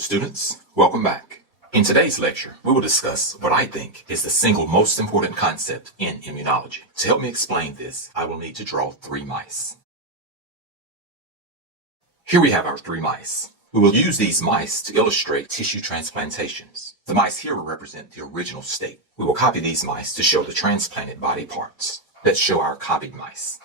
students, welcome back. In today's lecture, we will discuss what I think is the single most important concept in immunology. To help me explain this, I will need to draw 3 mice. Here we have our 3 mice. We will use these mice to illustrate tissue transplantations. The mice here will represent the original state. We will copy these mice to show the transplanted body parts. Let's show our copied mice.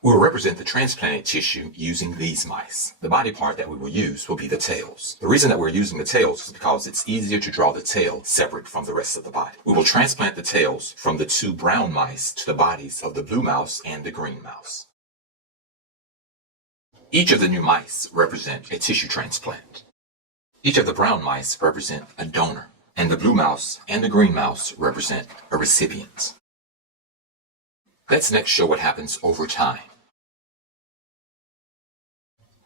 We will represent the transplanted tissue using these mice. The body part that we will use will be the tails. The reason that we're using the tails is because it's easier to draw the tail separate from the rest of the body. We will transplant the tails from the 2 brown mice to the bodies of the blue mouse and the green mouse. Each of the new mice represent a tissue transplant. Each of the brown mice represent a donor, and the blue mouse and the green mouse represent a recipient. Let's next show what happens over time.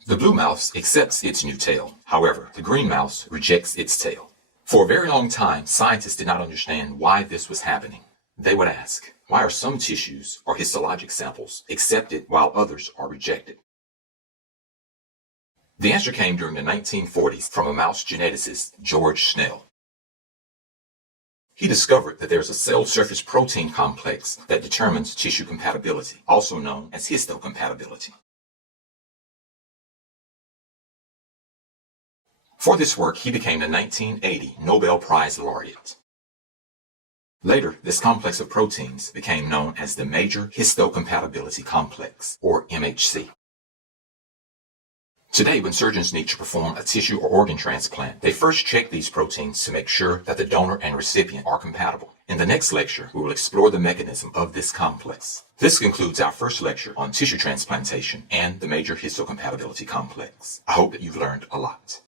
The blue mouse accepts its new tail. However, the green mouse rejects its tail. For a very long time, scientists did not understand why this was happening. They would ask, why are some tissues or histologic samples accepted while others are rejected? The answer came during the 1940s from a mouse geneticist, George Snell. He discovered that there's a cell surface protein complex that determines tissue compatibility, also known as histocompatibility. For this work, he became the 1980 Nobel Prize laureate. Later, this complex of proteins became known as the Major Histocompatibility Complex, or MHC. Today, when surgeons need to perform a tissue or organ transplant, they first check these proteins to make sure that the donor and recipient are compatible. In the next lecture, we will explore the mechanism of this complex. This concludes our first lecture on tissue transplantation and the Major Histocompatibility Complex. I hope that you've learned a lot.